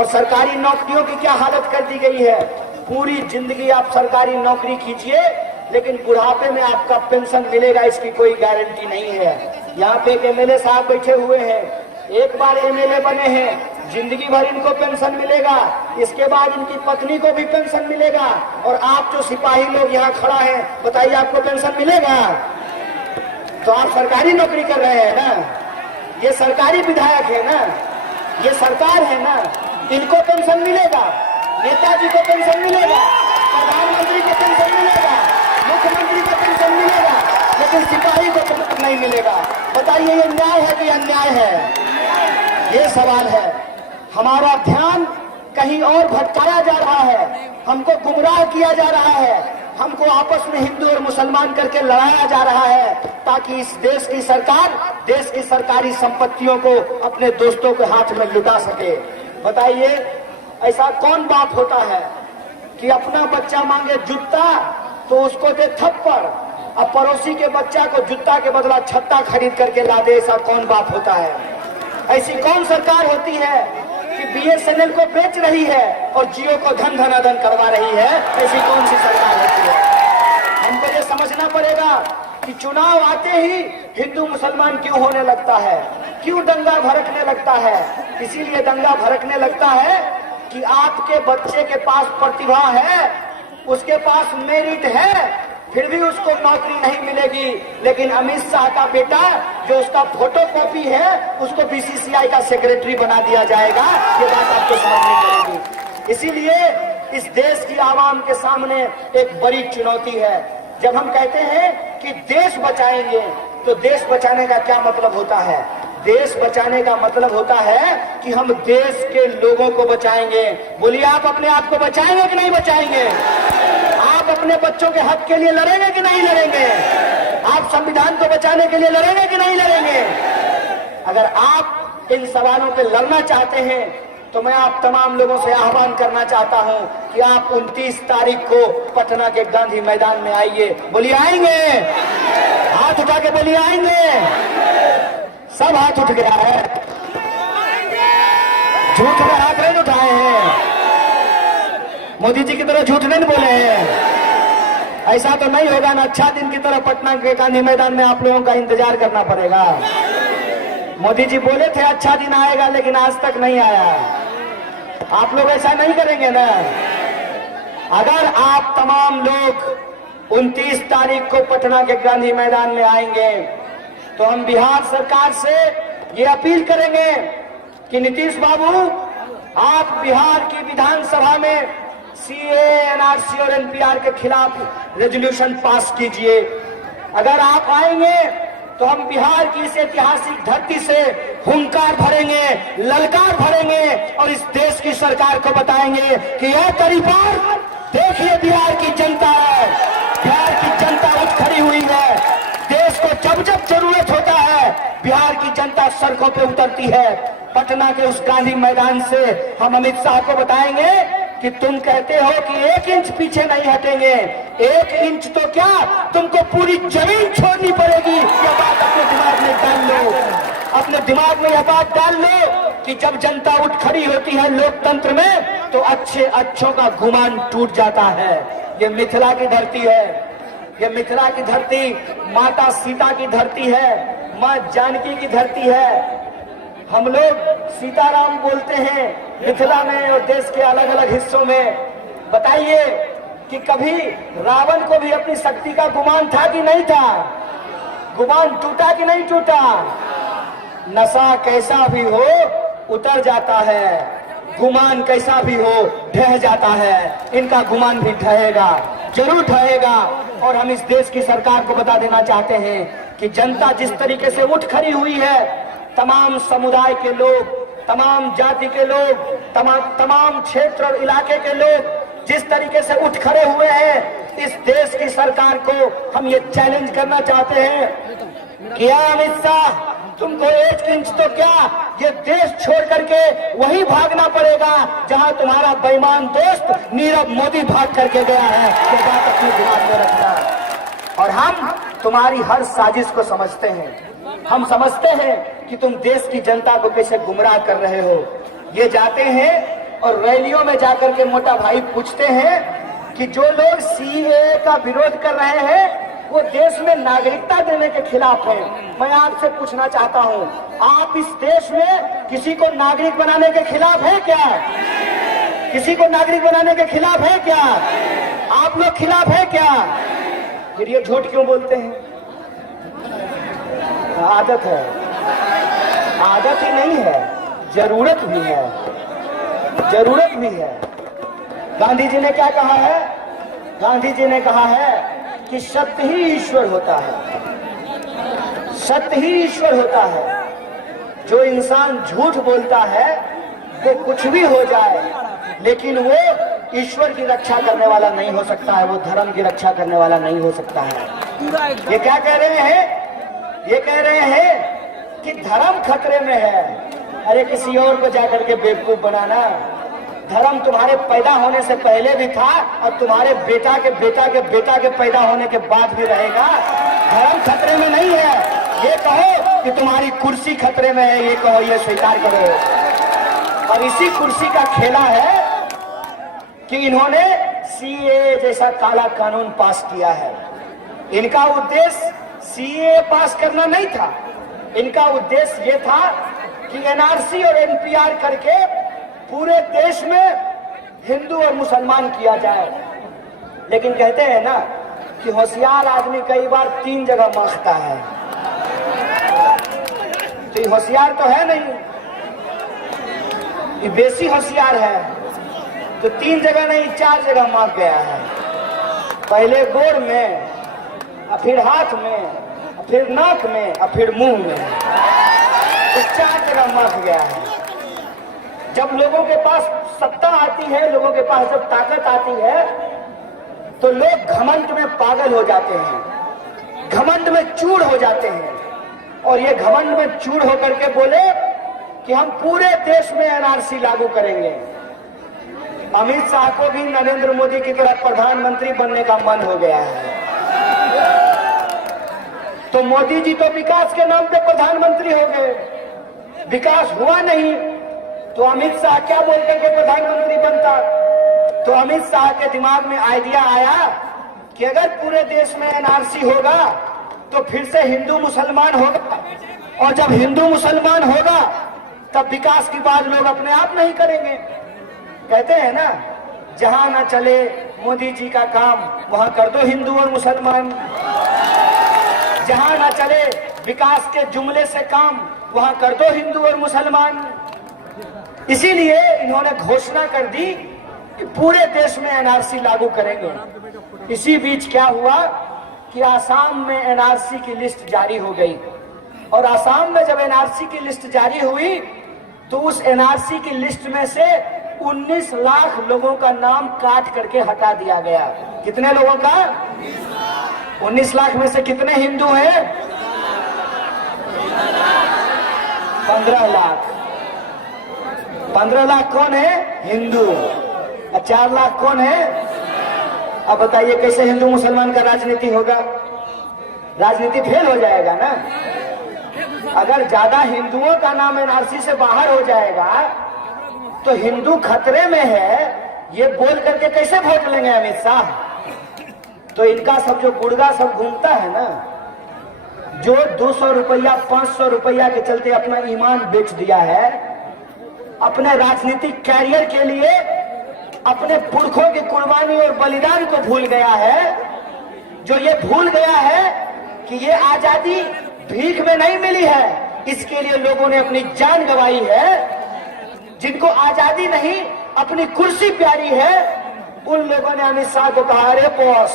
और सरकारी नौकरियों की क्या हालत कर दी गई है। पूरी जिंदगी आप सरकारी नौकरी कीजिए, लेकिन बुढ़ापे में आपका पेंशन मिलेगा इसकी कोई गारंटी नहीं है। यहाँ पे एक एमएलए साहब बैठे हुए हैं, एक बार एमएलए बने हैं, जिंदगी भर इनको पेंशन मिलेगा, इसके बाद इनकी पत्नी को भी पेंशन मिलेगा। और आप जो सिपाही लोग यहाँ खड़ा है, बताइए आपको पेंशन मिलेगा? तो आप सरकारी नौकरी कर रहे हैं ना, ये सरकारी विधायक है ना, ये सरकार है ना, इनको पेंशन मिलेगा, नेताजी को पेंशन मिलेगा, प्रधानमंत्री को पेंशन मिलेगा, मुख्यमंत्री को पेंशन मिलेगा, लेकिन सिपाही को पेंशन नहीं मिलेगा। बताइए ये न्याय है कि अन्याय है? ये सवाल है। हमारा ध्यान कहीं और भटकाया जा रहा है, हमको गुमराह किया जा रहा है, हमको आपस में हिंदू और मुसलमान करके लड़ाया जा रहा है, ताकि इस देश की सरकार देश की सरकारी संपत्तियों को अपने दोस्तों के हाथ में लुटा सके। बताइए ऐसा कौन बाप होता है कि अपना बच्चा मांगे जूता तो उसको दे थप्पड़, अब पड़ोसी के बच्चा को जूता के बदला छत्ता खरीद करके ला दे? ऐसा कौन बाप होता है? ऐसी कौन सरकार होती है कि बीएसएनएल को बेच रही है और जियो को धन धनाधन करवा रही है? ऐसी कौन सी सरकार होती है? हमको ये समझना पड़ेगा कि चुनाव आते ही हिंदू मुसलमान क्यों होने लगता है, क्यों दंगा भड़कने लगता है? इसीलिए दंगा भड़कने लगता है कि आपके बच्चे के पास प्रतिभा है, उसके पास मेरिट है, फिर भी उसको नौकरी नहीं मिलेगी, लेकिन अमित शाह का बेटा जो उसका फोटो कॉपी है उसको बीसीसीआई का सेक्रेटरी बना दिया जाएगा। ये बात आपको समझनी पड़ेगी। इसीलिए इस देश की आवाम के सामने एक बड़ी चुनौती है। जब हम कहते हैं कि देश बचाएंगे, तो देश बचाने का क्या मतलब होता है? देश बचाने का मतलब होता है कि हम देश के लोगों को बचाएंगे। बोलिए आप अपने आप को बचाएंगे कि नहीं बचाएंगे? आप अपने बच्चों के हक के लिए लड़ेंगे कि नहीं लड़ेंगे? आप संविधान को बचाने के लिए लड़ेंगे कि नहीं लड़ेंगे? अगर आप इन सवालों पे लड़ना चाहते हैं तो मैं आप तमाम लोगों से आह्वान करना चाहता हूं कि आप 29 तारीख को पटना के गांधी मैदान में आइए। बोलिए आएंगे? हाथ उठा के बोलिए आएंगे। सब हाथ उठ गया है, झूठ में हाथ नहीं उठाए हैं, मोदी जी की तरह झूठ नहीं बोले हैं। ऐसा तो नहीं होगा ना, अच्छा दिन की तरह पटना के गांधी मैदान में आप लोगों का इंतजार करना पड़ेगा। मोदी जी बोले थे अच्छा दिन आएगा, लेकिन आज तक नहीं आया। आप लोग ऐसा नहीं करेंगे ना? अगर आप तमाम लोग 29 तारीख को पटना के गांधी मैदान में आएंगे तो हम बिहार सरकार से ये अपील करेंगे कि नीतीश बाबू, आप बिहार की विधानसभा में सीए, एनआरसी और एनपीआर के खिलाफ रेजोल्यूशन पास कीजिए। अगर आप आएंगे तो हम बिहार की इस ऐतिहासिक धरती से हुंकार भरेंगे, ललकार भरेंगे और इस देश की सरकार को बताएंगे कि यह परिवार देखिए बिहार की जनता है, बिहार की जनता उठ खड़ी हुई है। देश को जब जब जरूरत होता है बिहार की जनता सड़कों पे उतरती है। पटना के उस गांधी मैदान से हम अमित शाह को बताएंगे कि तुम कहते हो कि 1 इंच पीछे नहीं हटेंगे, 1 इंच तो क्या तुमको पूरी जमीन छोड़नी पड़ेगी। यह बात अपने दिमाग में डाल लो, अपने दिमाग में यह बात डाल लो कि जब जनता उठ खड़ी होती है लोकतंत्र में तो अच्छे अच्छों का गुमान टूट जाता है। ये मिथिला की धरती है, ये मिथिला की धरती माता सीता की धरती है, माँ जानकी की धरती है। हम लोग सीताराम बोलते हैं मिथिला में और देश के अलग अलग हिस्सों में। बताइए कि कभी रावण को भी अपनी शक्ति का गुमान था कि नहीं था? गुमान टूटा कि नहीं टूटा? नशा कैसा भी हो उतर जाता है, गुमान कैसा भी हो ढह जाता है। इनका गुमान भी ढहेगा, जरूर ढहेगा। और हम इस देश की सरकार को बता देना चाहते हैं कि जनता जिस तरीके से उठ खड़ी हुई है, तमाम समुदाय के लोग, तमाम जाति के लोग, तमाम क्षेत्र और इलाके के लोग जिस तरीके से उठ खड़े हुए हैं, इस देश की सरकार को हम ये चैलेंज करना चाहते हैं कि अमित शाह, तुमको 1 इंच तो क्या ये देश छोड़ करके वहीं भागना पड़ेगा जहां तुम्हारा बेईमान दोस्त नीरव मोदी भाग करके गया है। ये बात अपने दिमाग में रखना। और हम तुम्हारी हर साजिश को समझते हैं, हम समझते हैं कि तुम देश की जनता को कैसे गुमराह कर रहे हो। ये जाते हैं और रैलियों में जाकर के मोटा भाई पूछते हैं कि जो लोग सीएए का विरोध कर रहे हैं वो देश में नागरिकता देने के खिलाफ है। मैं आपसे पूछना चाहता हूं, आप इस देश में किसी को नागरिक बनाने के खिलाफ है क्या? किसी को नागरिक बनाने के खिलाफ है क्या? आप लोग खिलाफ है क्या? फिर ये झूठ क्यों बोलते हैं? आदत है, आदत ही नहीं है, जरूरत भी है, जरूरत भी है। गांधी जी ने क्या कहा है? गांधी जी ने कहा है कि सत्य ही ईश्वर होता है, सत्य ही ईश्वर होता है। जो इंसान झूठ बोलता है वो कुछ भी हो जाए, लेकिन वो ईश्वर की रक्षा करने वाला नहीं हो सकता है, वो धर्म की रक्षा करने वाला नहीं हो सकता है। ये क्या कह रहे हैं? ये कह रहे हैं कि धर्म खतरे में है। अरे किसी और को जाकर के बेवकूफ बनाना। धर्म तुम्हारे पैदा होने से पहले भी था और तुम्हारे बेटा के बेटा के बेटा के पैदा होने के बाद भी रहेगा। धर्म खतरे में नहीं है। ये कहो कि तुम्हारी कुर्सी खतरे में है, ये कहो, ये स्वीकार करो। और इसी कुर्सी का खेला है कि इन्होंने सीएए जैसा काला कानून पास किया है। इनका उद्देश्य सीएए पास करना नहीं था, इनका उद्देश्य ये था कि एनआरसी और एनपीआर करके पूरे देश में हिंदू और मुसलमान किया जाए। लेकिन कहते हैं ना कि होशियार आदमी कई बार 3 जगह मांगता है, तो ये होशियार तो है नहीं, ये बेसी होशियार है, तो 3 जगह नहीं 4 जगह मांग गया है। पहले गोर में, फिर हाथ में, फिर नाक में, और फिर मुंह में, तो 4 जगह मांग गया है। जब लोगों के पास सत्ता आती है, लोगों के पास जब ताकत आती है, तो लोग घमंड में पागल हो जाते हैं, घमंड में चूर हो जाते हैं। और ये घमंड में चूर होकर के बोले कि हम पूरे देश में एनआरसी लागू करेंगे। अमित शाह को भी नरेंद्र मोदी की तरह प्रधानमंत्री बनने का मन हो गया है। तो मोदी जी तो विकास के नाम पे प्रधानमंत्री हो गए, विकास हुआ नहीं, तो अमित शाह क्या बोल करके प्रधानमंत्री बनता? तो अमित शाह के दिमाग में आइडिया आया कि अगर पूरे देश में एनआरसी होगा तो फिर से हिंदू मुसलमान होगा, और जब हिंदू मुसलमान होगा तब विकास की बात लोग अपने आप नहीं करेंगे। कहते हैं ना, जहां ना चले मोदी जी का काम वहां कर दो हिंदू और मुसलमान। जहां ना चले विकास के जुमले से काम वहां कर दो हिंदू और मुसलमान। इसीलिए इन्होंने घोषणा कर दी कि पूरे देश में एनआरसी लागू करेंगे। इसी बीच क्या हुआ कि आसाम में एनआरसी की लिस्ट जारी हो गई, और आसाम में जब एनआरसी की लिस्ट जारी हुई तो उस एनआरसी की लिस्ट में से 19 लाख लोगों का नाम काट करके हटा दिया गया। कितने लोगों का? 19 लाख में से कितने हिंदू हैं? 15 लाख। 15 लाख कौन है? हिंदू। और 4 लाख कौन है? अब बताइए कैसे हिंदू मुसलमान का राजनीति होगा? राजनीति फेल हो जाएगा ना। अगर ज्यादा हिंदुओं का नाम एनआरसी से बाहर हो जाएगा तो हिंदू खतरे में है, ये बोल करके कैसे वोट लेंगे अमित शाह? तो इनका सब जो गुड़गा सब घूमता है ना, जो 200 रुपया 500 रुपया के चलते अपना ईमान बेच दिया है, अपने राजनीतिक कैरियर के लिए अपने पुरखों की कुर्बानी और बलिदान को भूल गया है। जो ये भूल गया है कि ये आजादी भीख में नहीं मिली है, इसके लिए लोगों ने अपनी जान गंवाई है। जिनको आजादी नहीं अपनी कुर्सी प्यारी है, उन लोगों ने अमित शाह को कहा, अरे बॉस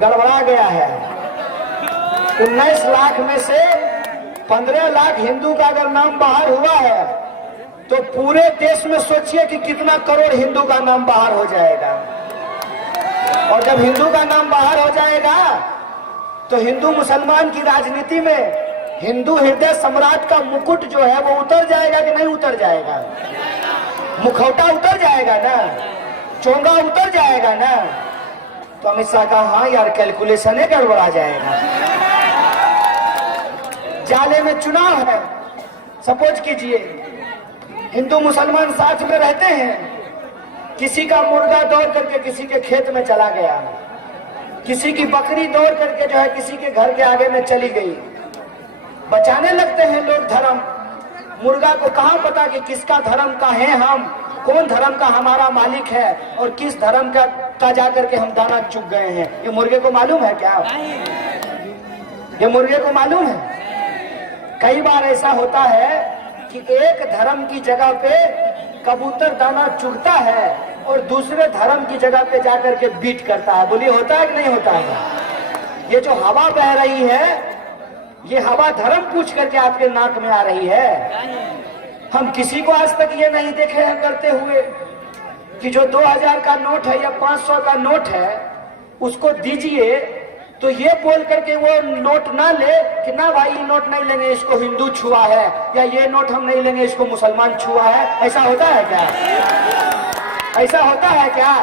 गड़बड़ा गया है। 19 लाख में से 15 लाख हिंदू का अगर नाम बाहर हुआ है तो पूरे देश में सोचिए कि कितना करोड़ हिंदू का नाम बाहर हो जाएगा। और जब हिंदू का नाम बाहर हो जाएगा तो हिंदू मुसलमान की राजनीति में हिंदू हृदय सम्राट का मुकुट जो है वो उतर जाएगा कि नहीं उतर जाएगा? मुखौटा उतर जाएगा ना, चोंगा उतर जाएगा ना। तो अमित शाह कहा, हाँ यार कैलकुलेशन है, गड़बड़ा जाएगा। जाले में चुनाव है, सपोज कीजिए हिंदू मुसलमान साथ में रहते हैं, किसी का मुर्गा दौड़ करके किसी के खेत में चला गया, किसी की बकरी दौड़ करके जो है किसी के घर के आगे में चली गई, बचाने लगते हैं लोग धर्म। मुर्गा को कहाँ पता कि किसका धर्म का है, हम कौन धर्म का हमारा मालिक है और किस धर्म का जाकर के हम दाना चुग गए हैं। ये मुर्गे को मालूम है क्या? ये मुर्गे को मालूम है? कई बार ऐसा होता है कि एक धर्म की जगह पे कबूतर दाना चुगता है और दूसरे धर्म की जगह पे जाकर के बीट करता है। बोलिए होता है कि नहीं होता है? ये जो हवा बह रही है, ये हवा धर्म पूछ करके आपके नाक में आ रही है। हम किसी को आज तक ये नहीं देखे हैं करते हुए कि जो 2000 का नोट है या 500 का नोट है उसको दीजिए तो ये बोल करके वो नोट ना ले कि ना भाई ये नोट नहीं लेंगे, इसको हिंदू छुआ है, या ये नोट हम नहीं लेंगे, इसको मुसलमान छुआ है। ऐसा होता है क्या? ऐसा होता है क्या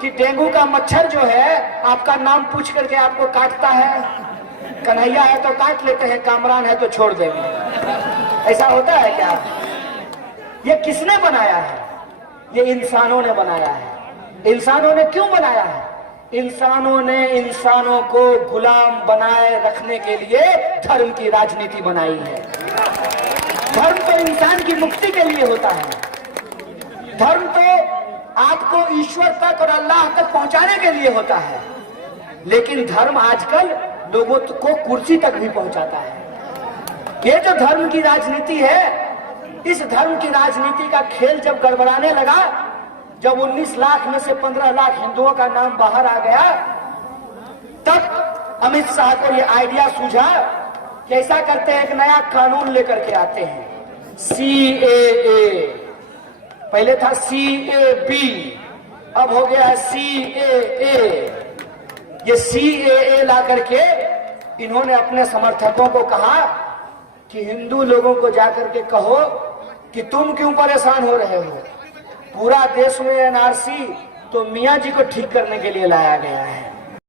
कि डेंगू का मच्छर जो है आपका नाम पूछ करके आपको काटता है? कन्हैया है तो काट लेते हैं, कामरान है तो छोड़ देंगे। ऐसा होता है क्या? ये किसने बनाया है? ये इंसानों ने बनाया है। इंसानों ने क्यों बनाया है? इंसानों ने इंसानों को गुलाम बनाए रखने के लिए धर्म की राजनीति बनाई है। धर्म तो इंसान की मुक्ति के लिए होता है। धर्म तो आपको ईश्वर तक और अल्लाह तक पहुंचाने के लिए होता है, लेकिन धर्म आजकल लोगों को कुर्सी तक भी पहुंचाता है। ये जो धर्म की राजनीति है, इस धर्म की राजनीति का खेल जब गड़बड़ाने लगा, जब 19 लाख में से 15 लाख हिंदुओं का नाम बाहर आ गया, तब अमित शाह को ये आइडिया सूझा कि ऐसा करते हैं, एक नया कानून लेकर के आते हैं, CAA। पहले था CAB, अब हो गया CAA। ये CAA ला करके इन्होंने अपने समर्थकों को कहा कि हिंदू लोगों को जाकर के कहो कि तुम क्यों परेशान हो रहे हो, पूरा देश में NRC तो मियां जी को ठीक करने के लिए लाया गया है।